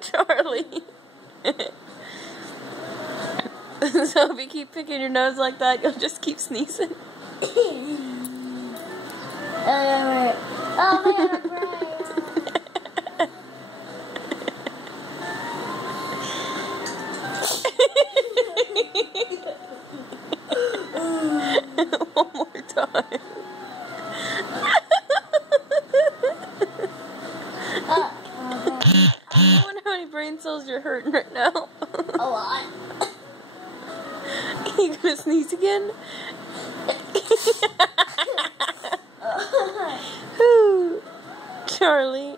Charlie. So if you keep picking your nose like that, you'll just keep sneezing. Oh my God, I'm crying. One more time. I wonder how many brain cells you're hurting right now. A lot. You gonna sneeze again? Charlie.